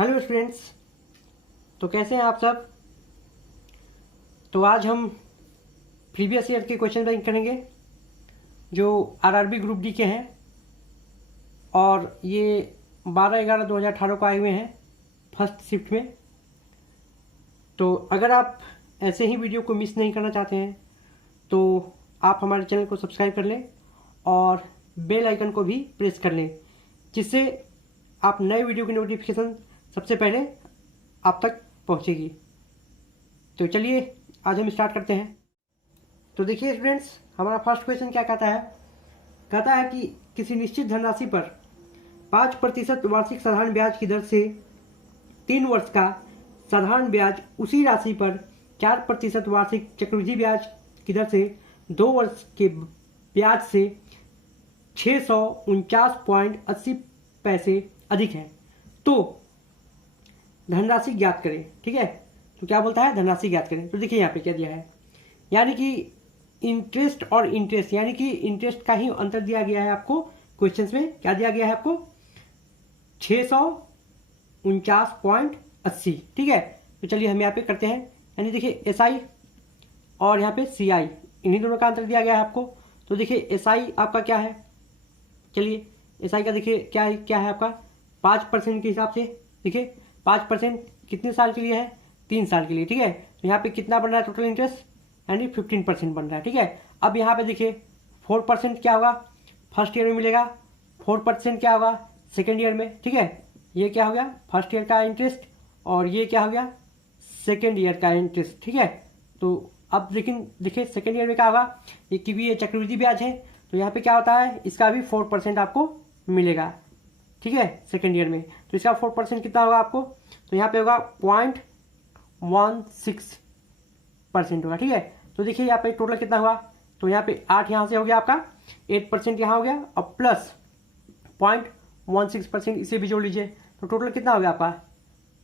Hello students, तो कैसे हैं आप सब। तो आज हम प्रीवियस ईयर के क्वेश्चन बैंक करेंगे जो आरआरबी ग्रुप डी के हैं और ये 12/11/2018 को आए हुए हैं फर्स्ट शिफ्ट में। तो अगर आप ऐसे ही वीडियो को मिस नहीं करना चाहते हैं तो आप हमारे चैनल को सब्सक्राइब कर लें और बेल आइकन को भी प्रेस कर लें, जिससे आप नए वीडियो की नोटिफिकेशन सबसे पहले आप तक पहुंचेगी। तो चलिए आज हम स्टार्ट करते हैं। तो देखिए स्टूडेंट्स, हमारा फर्स्ट क्वेश्चन क्या कहता है कि किसी निश्चित धनराशि पर 5% वार्षिक साधारण ब्याज की दर से 3 वर्ष का साधारण ब्याज उसी राशि पर 4% वार्षिक चक्रवृद्धि ब्याज की दर से 2 वर्ष के ब्याज से 649.80 पैसे अधिक है, तो धनराशि ज्ञात करें। ठीक है, तो क्या बोलता है, धनराशि ज्ञात करें। तो देखिए यहाँ पे क्या दिया है, यानी कि इंटरेस्ट और इंटरेस्ट, यानी कि इंटरेस्ट का ही अंतर दिया गया है आपको क्वेश्चंस में। क्या दिया गया है आपको, 649.80। ठीक है, तो चलिए हम यहाँ पे करते हैं। यानी देखिए SI और यहाँ पे CI, इन्हीं दोनों का अंतर दिया गया है आपको। तो देखिए SI आपका क्या है, चलिए SI का देखिए क्या है आपका 5% के हिसाब से। देखिए 5% कितने साल के लिए है, 3 साल के लिए। ठीक है, तो यहाँ पे कितना बन रहा है टोटल इंटरेस्ट, यानी 15% बन रहा है। ठीक है, अब यहाँ पे देखिए 4% क्या होगा, फर्स्ट ईयर में मिलेगा। 4% क्या होगा सेकेंड ईयर में। ठीक है, ये क्या हो गया फर्स्ट ईयर का इंटरेस्ट और ये क्या हो गया सेकेंड ईयर का इंटरेस्ट। ठीक है, तो अब लेकिन देखिए सेकेंड ईयर में क्या होगा, ये क्योंकि ये चक्रवृद्धि ब्याज है तो यहाँ पे क्या होता है, इसका भी 4% आपको मिलेगा। ठीक है, सेकेंड ईयर में तो इसका 4% कितना होगा आपको, तो यहाँ पे होगा 0.16% होगा। ठीक है, तो देखिए यहाँ पे टोटल कितना हुआ, तो यहाँ पे 8 यहाँ से हो गया आपका, 8% यहाँ हो गया और प्लस 0.16% इसे भी जोड़ लीजिए, तो टोटल कितना हो गया आपका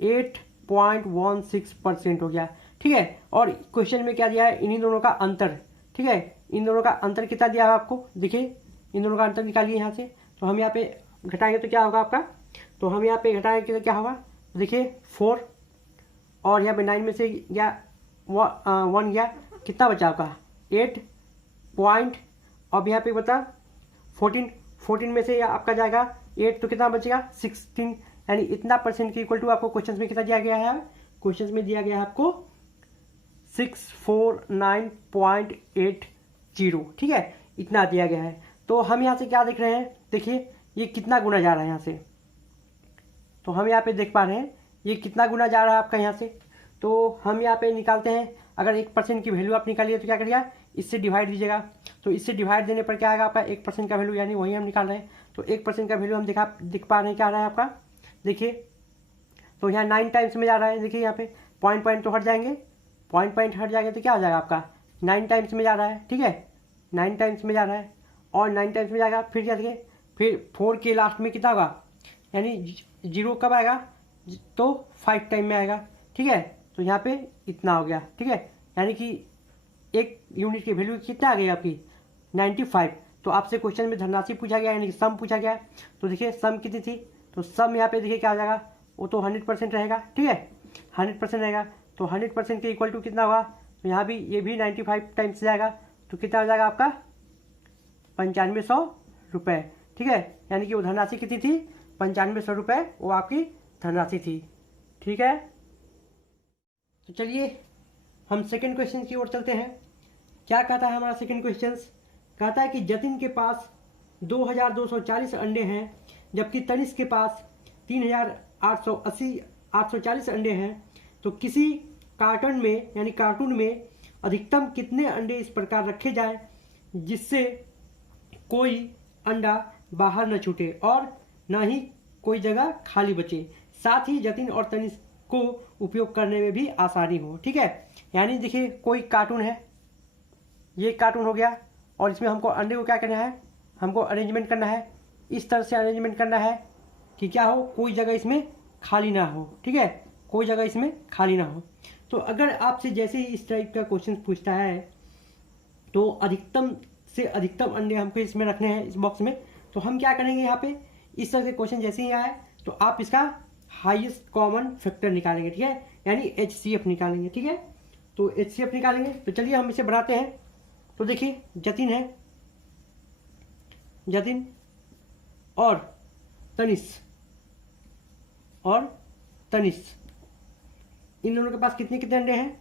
8.16% हो गया। ठीक है, और क्वेश्चन में क्या दिया है, इन्हीं दोनों का अंतर। ठीक है, इन दोनों का अंतर कितना दिया है आपको, देखिए इन दोनों का अंतर निकालिए यहाँ से। तो हम यहाँ पे घटाएंगे तो क्या होगा आपका, तो हम यहाँ पे घटाएंगे तो क्या होगा, देखिए 4 और यहाँ पे 9 में से गया 1 गया, कितना बचा आपका 8 पॉइंट। अब यहाँ पे बता 14 में से आपका जाएगा 8, तो कितना बचेगा 16, यानी इतना परसेंट के इक्वल टू आपको क्वेश्चन में कितना दिया गया है, क्वेश्चन में दिया गया है आपको 649.80। ठीक है, इतना दिया गया है। तो हम यहाँ से क्या देख रहे हैं, देखिए ये कितना गुना जा रहा है यहाँ से, तो हम यहाँ पे देख पा रहे हैं ये कितना गुना जा रहा है आपका यहाँ से। तो हम यहाँ पे निकालते हैं, अगर 1% की वैल्यू आप निकालिए तो क्या करिएगा, इससे डिवाइड दीजिएगा। तो इससे डिवाइड देने पर क्या आएगा आपका 1% का वैल्यू, यानी वही हम निकाल रहे हैं। तो 1% का वैल्यू हम दिख पा रहे हैं क्या आ रहा है आपका, देखिए तो यहाँ 9 टाइम्स में जा रहा है। देखिए यहाँ पे पॉइंट तो हट जाएंगे, पॉइंट हट जाएंगे तो क्या हो जाएगा आपका 9 टाइम्स में जा रहा है। ठीक है, 9 टाइम्स में जा रहा है और 9 टाइम्स में जाएगा, फिर क्या देखिए फिर 4 के लास्ट में कितना होगा, यानी 0 कब आएगा, तो 5 टाइम में आएगा। ठीक है, तो यहाँ पे इतना हो गया। ठीक है, यानी कि एक यूनिट की वैल्यू कितना आ गई आपकी 95। तो आपसे क्वेश्चन में धनराशि पूछा गया, यानी कि सम पूछा गया। तो देखिए सम कितनी थी, तो सम यहाँ पे देखिए क्या आ जाएगा, वो तो 100% रहेगा। ठीक है, 100% रहेगा, तो 100% के इक्वल टू कितना होगा, तो यहाँ भी ये भी 95 टाइम्स जाएगा, तो कितना हो जाएगा आपका 9500 रुपये। ठीक है, यानी कि वो धनराशि कितनी थी 9500 रुपये, वो आपकी धनराशि थी। ठीक है, तो चलिए हम सेकंड क्वेश्चन की ओर चलते हैं। क्या कहता है हमारा सेकंड क्वेश्चन, कहता है कि जतिन के पास 2240 अंडे हैं जबकि तनिष्क के पास 3840 अंडे हैं, तो किसी कार्टन में यानी कार्टून में अधिकतम कितने अंडे इस प्रकार रखे जाएं जिससे कोई अंडा बाहर न छूटे और न ही कोई जगह खाली बचे, साथ ही जतिन और तनिष्क को उपयोग करने में भी आसानी हो। ठीक है, यानी देखिए कोई कार्टून है, ये कार्टून हो गया और इसमें हमको अंडे को क्या करना है, हमको अरेंजमेंट करना है, इस तरह से अरेंजमेंट करना है कि क्या हो, कोई जगह इसमें खाली ना हो। ठीक है, कोई जगह इसमें खाली ना हो। तो अगर आपसे जैसे ही इस टाइप का क्वेश्चन पूछता है तो अधिकतम से अधिकतम अंडे हमको इसमें रखने हैं इस बॉक्स में, तो हम क्या करेंगे यहाँ पे, इस तरह से क्वेश्चन जैसे ही आए तो आप इसका हाईएस्ट कॉमन फैक्टर निकालेंगे, ठीक है, यानी HCF निकालेंगे, ठीक है। तो HCF निकालेंगे, तो चलिए हम इसे बढ़ाते हैं। तो देखिए जतिन है, जतिन और तनिष, इन दोनों के पास कितने कितने अंडे हैं?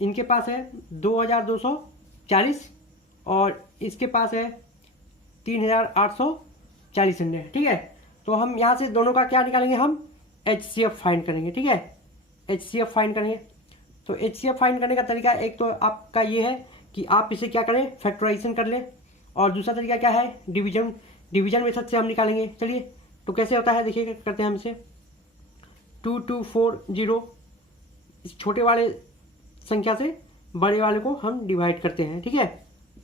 इनके पास है 2240 और इसके पास है 3840 अंडे, ठीक है। तो हम यहाँ से दोनों का क्या निकालेंगे? हम HCF फाइंड करेंगे, ठीक है, HCF फाइंड करेंगे। तो HCF फाइंड करने का तरीका एक तो आपका ये है कि आप इसे क्या करें, फैक्टराइजेशन कर लें, और दूसरा तरीका क्या है, डिवीजन मेथड से हम निकालेंगे। चलिए तो कैसे होता है देखिए, करते हैं हम इसे। 2240 इस छोटे वाले संख्या से बड़े वाले को हम डिवाइड करते हैं, ठीक है।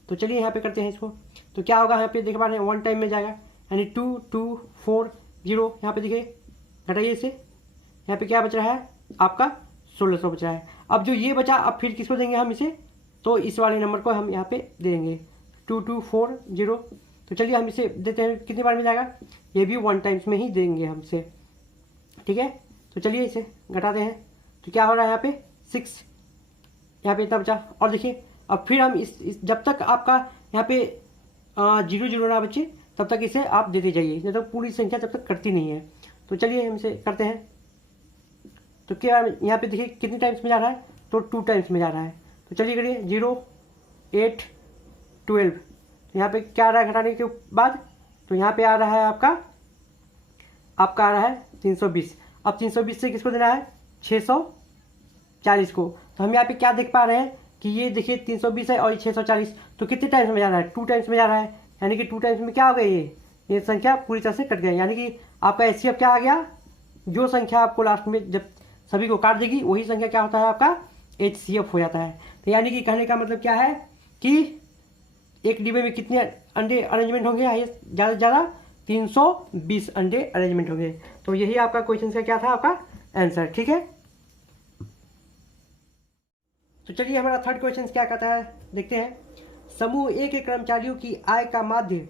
तो चलिए यहाँ पे करते हैं इसको। तो क्या होगा यहाँ पे देख पा रहे हैं, 1 टाइम में जाएगा, यानी 2240, यहाँ पे देखिए घटाइए इसे, यहाँ पे क्या बच रहा है आपका 1600 बच रहा है। अब जो ये बचा, अब फिर किसको देंगे हम इसे, तो इस वाले नंबर को हम यहाँ पे देंगे 2240। तो चलिए हम इसे देते हैं, कितनी बार में जाएगा, ये भी 1 टाइम्स में ही देंगे हमसे, ठीक है। तो चलिए इसे घटाते हैं, तो क्या हो रहा है यहाँ पे 6, यहाँ पे इतना बचा। और देखिए अब फिर हम इस जब तक आपका यहाँ पे 0 ना बचे तब तक इसे आप देते जाइए, जब तक पूरी संख्या जब तक कटती नहीं है। तो चलिए हम इसे करते हैं। तो क्या यहाँ पे देखिए कितनी टाइम्स में जा रहा है, तो 2 टाइम्स में जा रहा है। तो चलिए करिए 0, 8, 12, तो यहाँ पे क्या आ रहा है घटाने के बाद, तो यहाँ पे आ रहा है आपका आ रहा है 320। अब 320 से किसको देना है, 640 को। तो हम यहाँ पे क्या देख पा रहे हैं कि ये देखिए 320 है और ये 640, तो कितने टाइम्स में जा रहा है, 2 टाइम्स में जा रहा है, यानी कि 2 टाइम्स में क्या हो गया, ये संख्या पूरी तरह से कट गया, यानी कि आपका HCF क्या आ गया, जो संख्या आपको लास्ट में जब सभी को काट देगी वही संख्या क्या होता है आपका HCF हो जाता है। तो यानी कि कहने का मतलब क्या है कि एक डिब्बे में कितने अंडे अरेंजमेंट होंगे, ज़्यादा से ज़्यादा 320 अंडे अरेंजमेंट होंगे। तो यही आपका क्वेश्चन का क्या था, आपका आंसर, ठीक है। तो चलिए हमारा थर्ड क्वेश्चन क्या कहता है, देखते हैं। समूह A के कर्मचारियों की आय का माध्य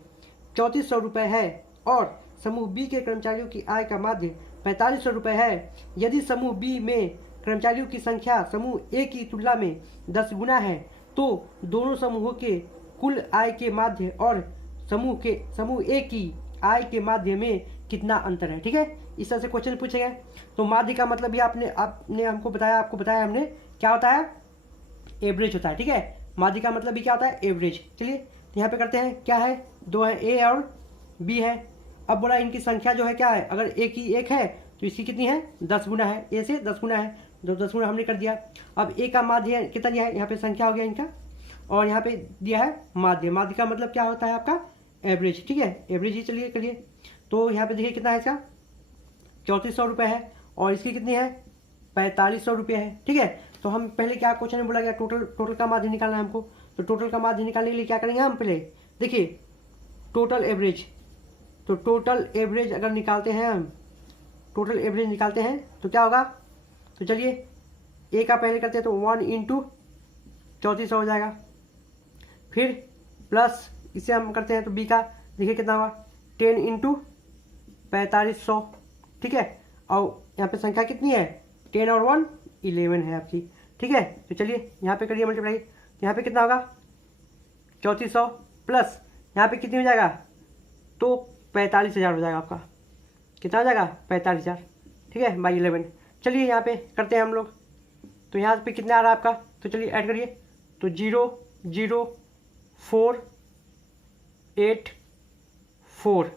3400 रुपये है और समूह B के कर्मचारियों की आय का माध्य 4500 रुपये है। यदि समूह B में कर्मचारियों की संख्या समूह A की तुलना में 10 गुना है तो दोनों समूहों के कुल आय के माध्य और समूह A की आय के माध्य में कितना अंतर है, ठीक है। इस तरह से क्वेश्चन पूछेगा। तो माध्य का मतलब भी आपने हमको बताया, आपको बताया हमने, क्या होता है, एवरेज होता है, ठीक है। माध्य का मतलब भी क्या होता है, एवरेज। चलिए यहाँ पे करते हैं, क्या है, 2 है, A और B है। अब बोला इनकी संख्या जो है क्या है, अगर A की 1 है तो इसकी कितनी है, 10 गुना है, A से 10 गुना है, तो 10 गुना हमने कर दिया। अब A का माध्य कितना दिया है, यहाँ पे संख्या हो गया इनका, और यहाँ पे दिया है माध्य। माध्य का मतलब क्या होता है आपका, एवरेज, ठीक है, एवरेज ही। चलिए करिए, तो यहाँ पे देखिए कितना है इसका, 3400 रुपये है, और इसकी कितनी है, 4500 रुपये है, ठीक है। तो हम पहले क्या क्वेश्चन में बोला गया, टोटल का माध्य निकालना है हमको। तो टोटल का माध्य निकालने के लिए क्या करेंगे हम, पहले देखिए टोटल एवरेज। तो टोटल एवरेज अगर निकालते हैं हम, टोटल एवरेज निकालते हैं तो क्या होगा, तो चलिए A का पहले करते हैं, तो 1 × 3400 हो जाएगा। फिर प्लस इसे हम करते हैं तो B का देखिए कितना हुआ, 10 × 4500, ठीक है। और यहाँ पे संख्या कितनी है, 10 और 1 11 है आपकी, ठीक है। तो चलिए यहाँ पे करिए मल्टीप्लाई, तो यहाँ पे कितना होगा, 3400 प्लस यहाँ पे कितनी हो जाएगा, तो 45,000 हो जाएगा आपका, कितना हो जाएगा, 45,000, ठीक है, बाई 11। चलिए यहाँ पे करते हैं हम लोग, तो यहाँ पे कितना आ रहा है आपका, तो चलिए ऐड करिए, तो 0,0,4,8,4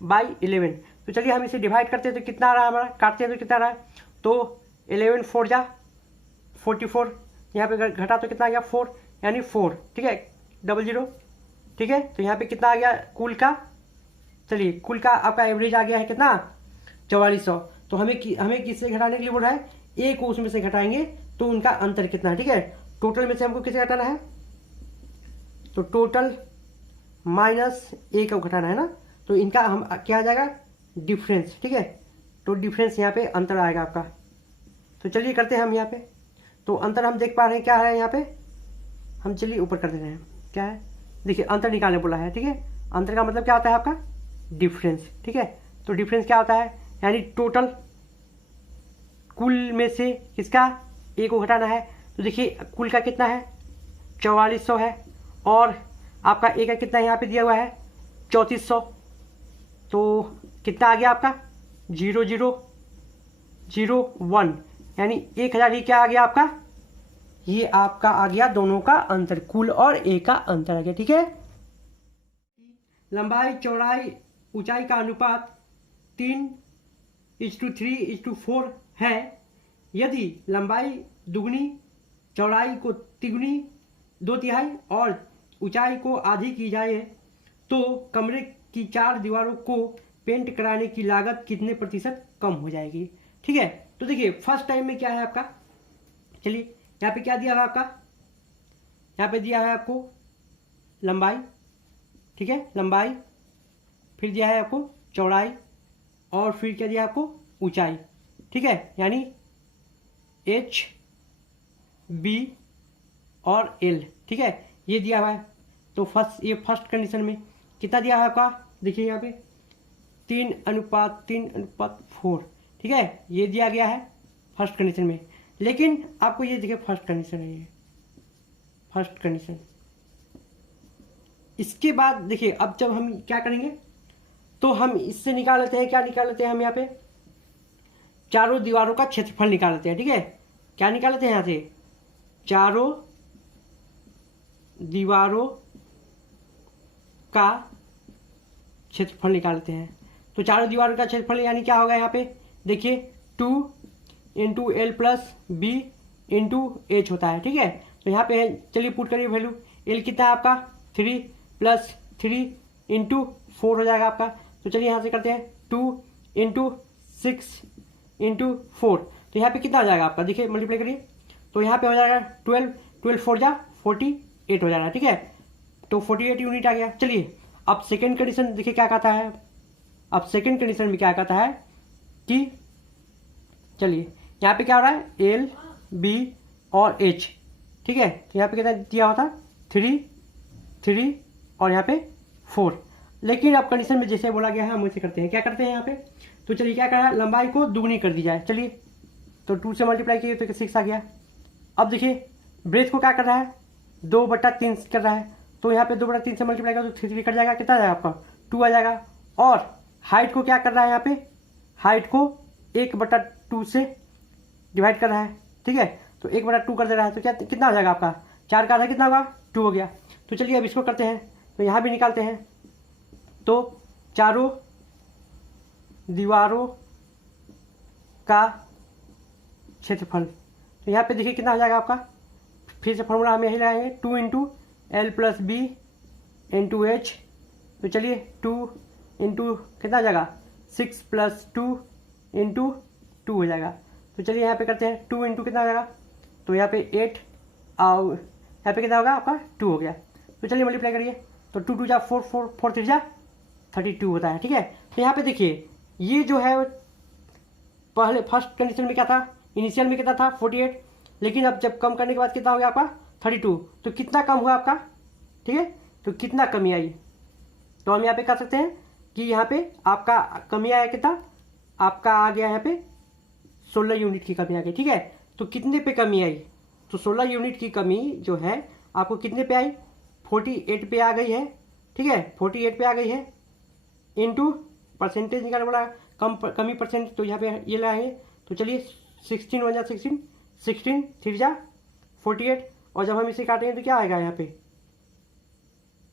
बाई 11। तो चलिए हम इसे डिवाइड करते हैं तो कितना आ रहा है हमारा, काटते हैं तो कितना आ रहा है, तो 11 4 जा 44, यहाँ पे घटा तो कितना आ गया 4, यानी 4, ठीक है, 00, ठीक है। तो यहाँ पे कितना आ गया कुल का, चलिए कुल का आपका एवरेज आ गया है कितना, 4400। तो हमें किससे घटाने के लिए बोल रहा है, A को उसमें से घटाएंगे तो उनका अंतर कितना है, ठीक है। टोटल में से हमको किसे घटाना है, तो टोटल माइनस A को घटाना है ना, तो इनका हम क्या आ जाएगा, डिफरेंस, ठीक है। तो डिफरेंस यहाँ पे अंतर आएगा आपका। तो चलिए करते हैं हम यहाँ पे, तो अंतर हम देख पा रहे हैं क्या है यहाँ पे, हम चलिए ऊपर कर दे रहे हैं, क्या है, देखिए अंतर निकालने बोला है, ठीक है। अंतर का मतलब क्या होता है आपका, डिफरेंस, ठीक है। तो डिफरेंस क्या होता है, यानी टोटल कुल में से किसका ए को घटाना है। तो देखिए कुल का कितना है 4400 है और आपका ए का कितना यहाँ पे दिया हुआ है 3400। तो कितना आ गया आपका 0001 यानी 1000 ही क्या आ गया आपका, ये आपका आ गया दोनों का अंतर, कुल और ए का अंतर आ गया। ठीक है, लंबाई चौड़ाई ऊंचाई का अनुपात 3:3:4 है। यदि लंबाई दुगनी चौड़ाई को तिगुनी 2/3 और ऊंचाई को आधी की जाए तो कमरे की 4 दीवारों को पेंट कराने की लागत कितने प्रतिशत कम हो जाएगी। ठीक है, तो देखिए फर्स्ट टाइम में क्या है आपका, चलिए यहाँ पे क्या दिया है आपका, यहाँ पे दिया है आपको लंबाई, ठीक है लंबाई, फिर दिया है आपको चौड़ाई और फिर क्या दिया है आपको ऊंचाई। ठीक है, यानी H B और L। ठीक है, ये दिया हुआ है। तो फर्स्ट कंडीशन में कितना दिया है आपका, देखिए यहाँ पे 3:3:4। ठीक है, ये दिया गया है फर्स्ट कंडीशन में। लेकिन आपको ये देखिए फर्स्ट कंडीशन है, ये फर्स्ट कंडीशन। इसके बाद देखिए अब जब हम क्या करेंगे तो हम इससे निकाल लेते हैं, क्या निकाल लेते हैं हम यहाँ पे चारों दीवारों का क्षेत्रफल निकाल लेते हैं। ठीक है, क्या निकाल लेते हैं यहाँ से चारों दीवारों का क्षेत्रफल निकालते हैं। तो चारों दीवारों का क्षेत्रफल यानी क्या होगा यहाँ पे देखिए 2 × L + B × H होता है। ठीक है, तो यहाँ पे चलिए पुट करिए वैल्यू, L कितना है आपका 3 + 3 × 4 हो जाएगा आपका। तो चलिए यहाँ से करते हैं 2 × 6 × 4। तो यहाँ पे कितना हो जाएगा आपका, देखिए मल्टीप्लाई करिए तो यहाँ पे हो जाएगा 12 4 जा 48 हो जाएगा। ठीक है, तो 48 यूनिट आ गया। चलिए अब सेकेंड कंडीशन देखिए क्या कहता है, अब सेकेंड कंडीशन में क्या कहता है कि चलिए यहाँ पे क्या हो रहा है L B और H। ठीक है, तो यहाँ पे कितना दिया होता 3 और यहाँ पे 4। लेकिन अब कंडीशन में जैसे बोला गया है हम वैसे करते हैं, क्या करते हैं यहाँ पे, तो चलिए क्या करना है लंबाई को दुगनी कर दी जाए। चलिए तो 2 से मल्टीप्लाई किए तो 6 आ गया। अब देखिए ब्रेथ को क्या कर रहा है 2/3 कर रहा है, तो यहाँ पे 2/3 से मल्टीप्लाई करो तो 3 कट जाएगा, कितना आ जाएगा आपका 2 आ जाएगा। और हाइट को क्या कर रहा है यहाँ पे, हाइट को 1/2 से डिवाइड कर रहा है। ठीक है, तो 1/2 कर दे रहा है, तो क्या कितना हो जाएगा आपका 4 का आधा कितना होगा 2 हो गया। तो चलिए अब इसको करते हैं, तो यहाँ भी निकालते हैं। तो चारों दीवारों का क्षेत्रफल, तो यहाँ पे देखिए कितना हो जाएगा आपका, फिर से फॉर्मूला हम यही लगाएंगे 2 × L + B × H। तो चलिए 2 × कितना हो जाएगा 6 + 2 × 2 हो जाएगा। तो चलिए यहाँ पे करते हैं 2 × कितना हो जाएगा, तो यहाँ पे 8 और यहाँ पे कितना होगा आपका 2 हो गया। तो चलिए मल्टीप्लाई करिए तो 2 × 2 जा 4 4 3 जा 32 होता है। ठीक है, तो यहाँ पे देखिए ये जो है पहले फर्स्ट कंडीशन में क्या था, इनिशियल में कितना था 48, लेकिन अब जब कम करने के बाद कितना हो गया आपका 32। तो कितना कम हुआ आपका, ठीक है, तो कितना कमी आई, तो हम यहाँ पे कर सकते हैं कि यहाँ पे आपका कमी आया कितना, आपका आ गया यहाँ पे 16 यूनिट की कमी आ गई। ठीक है, तो कितने पे कमी आई, तो 16 यूनिट की कमी जो है आपको कितने पे आई 48 पे आ गई है। ठीक है, 48 पे आ गई है इंटू परसेंटेज निकालना बोला कमी परसेंट, तो यहाँ पे ये लाएंगे। तो चलिए 16 1 जा 16 16 3 जा 48 और जब हम इसे काटेंगे तो क्या आएगा यहाँ पे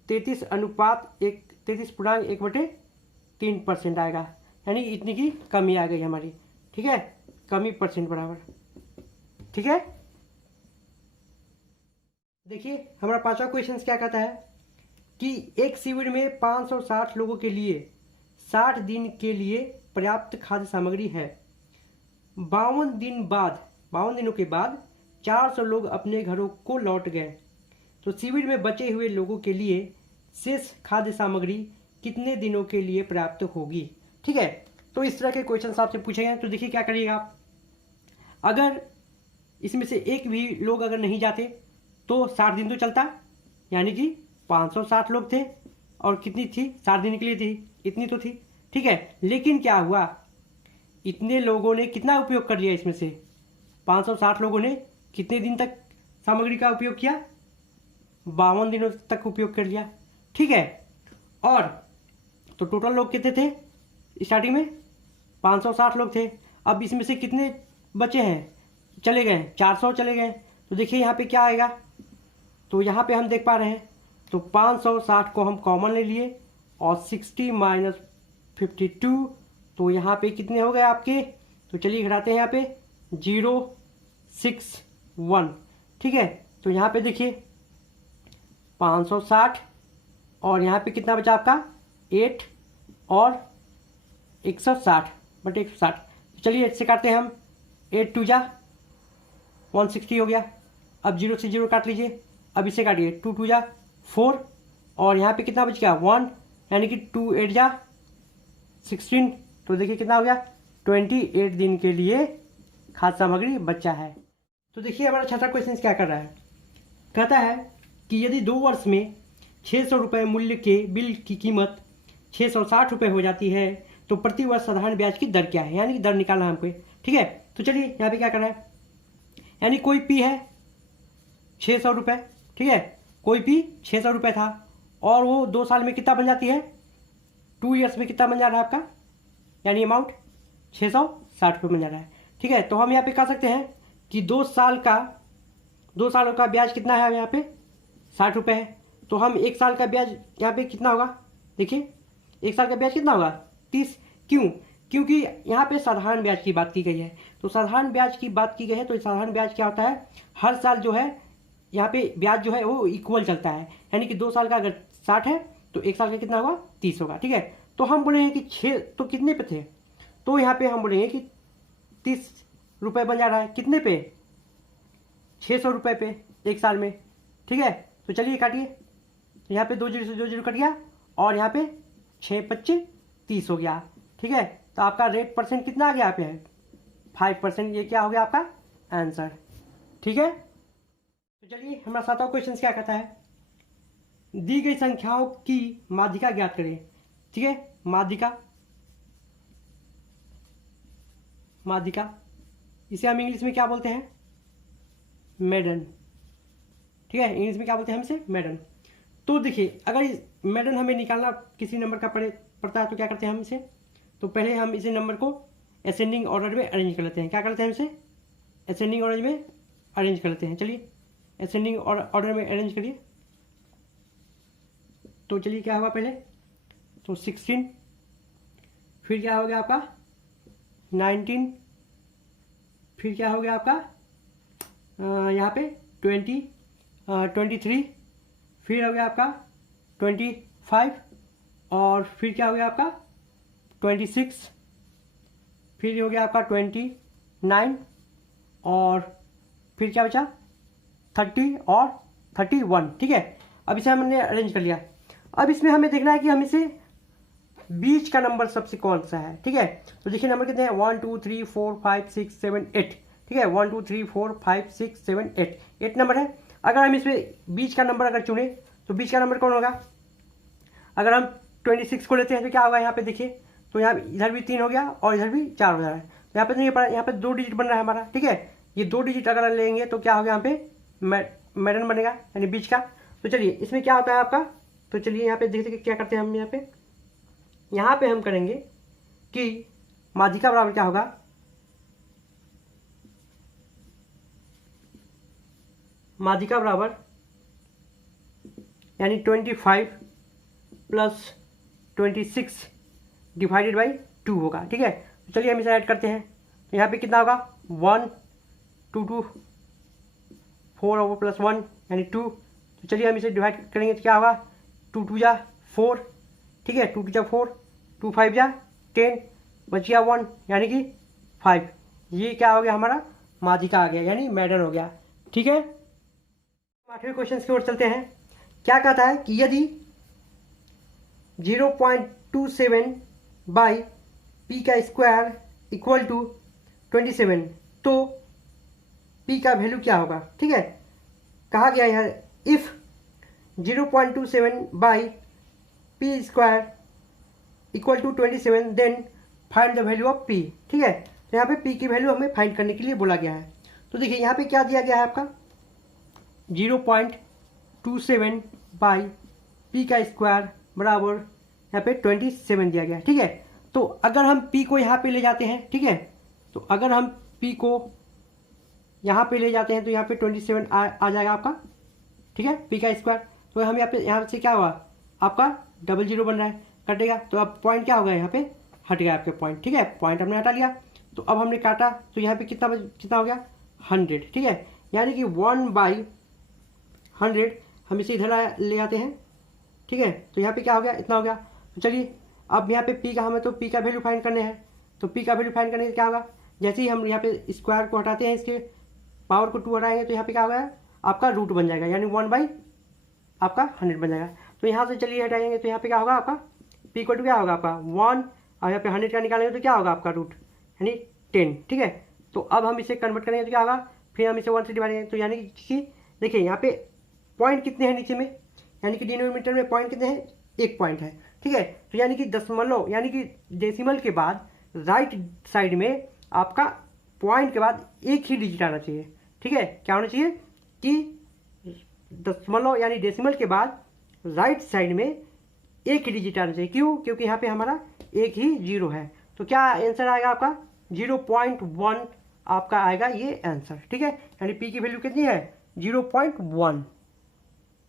33:1/3% आएगा, यानी इतनी की कमी आ गई हमारी। ठीक है, कमी परसेंट बराबर। ठीक है, देखिए हमारा पांचवा क्वेश्चन क्या कहता है कि एक शिविर में 560 लोगों के लिए 60 दिन के लिए पर्याप्त खाद्य सामग्री है। 52 दिनों के बाद 400 लोग अपने घरों को लौट गए, तो शिविर में बचे हुए लोगों के लिए शेष खाद्य सामग्री कितने दिनों के लिए पर्याप्त होगी। ठीक है, तो इस तरह के क्वेश्चन आपसे पूछे गए। तो देखिए क्या करिएगा आप, अगर इसमें से एक भी लोग अगर नहीं जाते तो 60 दिन तो चलता, यानी कि 560 लोग थे और कितनी थी 60 दिन के लिए थी, इतनी तो थी। ठीक है, लेकिन क्या हुआ इतने लोगों ने कितना उपयोग कर लिया इसमें से? 560 लोगों ने कितने दिन तक सामग्री का उपयोग किया? 52 दिनों तक उपयोग कर लिया। ठीक है, और तो टोटल लोग कितने थे स्टार्टिंग में? 560 लोग थे। अब इसमें से कितने बचे हैं, चले गए? 400 चले गए। तो देखिए यहाँ पे क्या आएगा, तो यहाँ पे हम देख पा रहे हैं, तो 560 को हम कॉमन ले लिए और 60 माइनस 52, तो यहाँ पे कितने हो गए आपके? तो चलिए घटाते हैं यहाँ पे 061। ठीक है, तो यहाँ पे देखिए 560 और यहाँ पे कितना बचा आपका? 8 और 160 बटे 160। तो चलिए इससे काटते हैं हम। 8 2 जा 160 हो गया। अब 0 से 0 काट लीजिए। अब इसे काटिए, 2 2 जा 4 और यहाँ पे कितना बच गया? 1, यानी कि 2 8 जा 16। तो देखिए कितना हो गया? 28 दिन के लिए खाद्य सामग्री बचा है। तो देखिए हमारा छठा क्वेश्चन क्या कर रहा है, कहता है कि यदि 2 वर्ष में 600 रुपये मूल्य के बिल की कीमत 660 रुपये हो जाती है तो प्रति वर्ष साधारण ब्याज की दर क्या है, यानी कि दर निकालना हमको। ठीक है, तो चलिए यहाँ पे क्या करना है, यानी कोई पी है 600 रुपये। ठीक है, कोई पी 600 रुपये था और वो 2 साल में कितना बन जाती है? 2 ईयर्स में कितना बन जा रहा है आपका, यानी अमाउंट 660 रुपये बन जा रहा है। ठीक है, तो हम यहाँ पे कह सकते हैं कि 2 सालों का ब्याज कितना है यहाँ पे? 60 रुपये है। तो हम 1 साल का ब्याज यहाँ पे कितना होगा? देखिए 1 साल का ब्याज कितना होगा? 30। क्यों? क्योंकि यहाँ पे साधारण ब्याज की बात की गई है। तो साधारण ब्याज की बात की गई है, तो साधारण ब्याज क्या होता है? हर साल जो है यहाँ पे ब्याज जो है वो इक्वल चलता है, यानी कि 2 साल का अगर 60 है तो 1 साल का कितना होगा? 30 होगा। ठीक है, तो हम बोलेंगे कि 6 तो कितने पे थे, तो यहाँ पे हम बोलेंगे कि 30 रुपये बन जा रहा है। कितने पे? 600 रुपये पे 1 साल में। ठीक है, तो चलिए काटिए। तो यहाँ पे 2 जीरो से 2 जीरो कट गया और यहाँ पे 6 25 30 हो गया। ठीक है, तो आपका रेट परसेंट कितना आ गया यहाँ पे? 5%। ये क्या हो गया आपका आंसर। ठीक है, तो चलिए हमारा 7वां क्वेश्चन क्या कहता है, दी गई संख्याओं की माध्यिका ज्ञात करें। ठीक है, माध्यिका इसे हम इंग्लिश में क्या बोलते हैं? मेडन। ठीक है, इंग्लिश में क्या बोलते हैं हम इसे? मेडन। तो देखिए अगर मेडन हमें निकालना किसी नंबर का पड़ता है तो क्या करते हैं हम इसे, तो पहले हम इसे नंबर को असेंडिंग ऑर्डर में अरेंज कर लेते हैं। क्या करते हैं इसे? असेंडिंग ऑर्डर में अरेंज कर लेते हैं। चलिए असेंडिंग ऑर्डर में अरेंज करिए। तो चलिए क्या होगा पहले, तो 16, फिर क्या हो गया आपका 19, फिर क्या हो गया आपका यहाँ पे 23, फिर हो गया आपका 25 और फिर क्या हो गया आपका 26, फिर हो गया आपका 29 और फिर क्या बचा 30 और 31। ठीक है, अब इसे हमने अरेंज कर लिया। अब इसमें हमें देखना है कि हम इसे बीच का नंबर सबसे कौन सा है। ठीक है, तो देखिए नंबर कितने हैं? 1 2 3 4 5 6 7 8। ठीक है, 1 2 3 4 5 6 7 8, 8 नंबर है। अगर हम इसमें बीच का नंबर अगर चुने तो बीच का नंबर कौन होगा? अगर हम 26 को लेते हैं तो क्या होगा यहाँ पे देखिए, तो यहाँ इधर भी 3 हो गया और इधर भी 4 हो जा रहा है। तो यहाँ पे नहीं पड़ा, यहाँ पे 2 डिजिट बन रहा है हमारा। ठीक है, ये 2 डिजिट अगर लेंगे तो क्या होगा यहाँ पे मेडन बनेगा, यानी बीच का। तो चलिए इसमें क्या होता है आपका, तो चलिए यहाँ पे देखते क्या करते हैं हम। यहाँ पे हम करेंगे कि माध्यिका बराबर क्या होगा, माध्यिका बराबर यानी 25 प्लस 26 डिवाइडेड बाई 2 होगा। ठीक है, तो चलिए हम इसे ऐड करते हैं। तो यहाँ पे कितना होगा 1 2 2 4 और प्लस 1 यानी 2। तो चलिए हम इसे डिवाइड करेंगे तो क्या होगा 2 2 जा 4। ठीक है, 2 2 जा 4, 2 5 जा 10, बच गया 1 यानी कि 5। ये क्या हो गया हमारा माध्यिका आ गया, यानी मेडन हो गया। ठीक है, 8वें क्वेश्चन की ओर चलते हैं। क्या कहता है कि यदि 0.27 बाई पी का स्क्वायर इक्वल टू 27 तो पी का वैल्यू क्या होगा। ठीक है, कहा गया है if 0.27 by p square equal to 27 then find the value of p. ठीक है, तो यहाँ पे पी की वैल्यू हमें फाइंड करने के लिए बोला गया है। तो देखिए यहाँ पे क्या दिया गया है आपका 0.27 बाई पी का स्क्वायर बराबर यहाँ पे 27 दिया गया है। ठीक है, तो अगर हम पी को यहाँ पे ले जाते हैं, ठीक है, तो अगर हम पी को यहाँ पे ले जाते हैं तो यहाँ पे 27 आ जाएगा आपका। ठीक है, पी का स्क्वायर, तो हम यहाँ से क्या हुआ आपका 00 बन रहा है, कटेगा, तो अब पॉइंट क्या होगा यहाँ पे हट गया आपके पॉइंट। ठीक है, पॉइंट हमने हटा लिया, तो अब हमने काटा तो यहाँ पे कितना हो गया 100। ठीक है, यानी कि 1/100 हम इसे इधर ले आते हैं। ठीक है, तो यहाँ पे क्या हो गया इतना हो गया। तो चलिए अब यहाँ पे पी का हमें तो पी का वैल्यू फाइंड करने हैं, तो पी का वैल्यू फाइंड करने से क्या होगा, जैसे ही हम यहाँ पे स्क्वायर को हटाते हैं, इसके पावर को 2 हटाएंगे तो यहाँ पे क्या होगा आपका रूट बन जाएगा, यानी 1/100 बन जाएगा। तो यहाँ से चलिए हटाएंगे तो यहाँ पे क्या होगा आपका पी को क्या होगा आपका 1, और यहाँ पे 100 का निकालेंगे तो क्या होगा आपका रूट यानी 10। ठीक है, तो अब हम इसे कन्वर्ट करेंगे तो क्या होगा, फिर हम इसे 1 से डिवाइड करेंगे, तो यानी कि देखिए यहाँ पे पॉइंट कितने हैं नीचे में, यानी कि डिनोमिनेटर में पॉइंट कितने हैं, 1 पॉइंट है। ठीक है, तो यानी कि दशमलव यानी कि डेसिमल के बाद राइट साइड में आपका पॉइंट के बाद एक ही डिजिट आना चाहिए। ठीक है, क्या होना चाहिए कि दशमलव यानी डेसिमल के बाद राइट साइड में एक ही डिजिट आना चाहिए। क्यों, क्योंकि यहाँ पे हमारा एक ही 0 है, तो क्या आंसर आएगा आपका 0.1 आपका आएगा ये आंसर। ठीक है, यानी पी की वैल्यू कितनी है 0.1।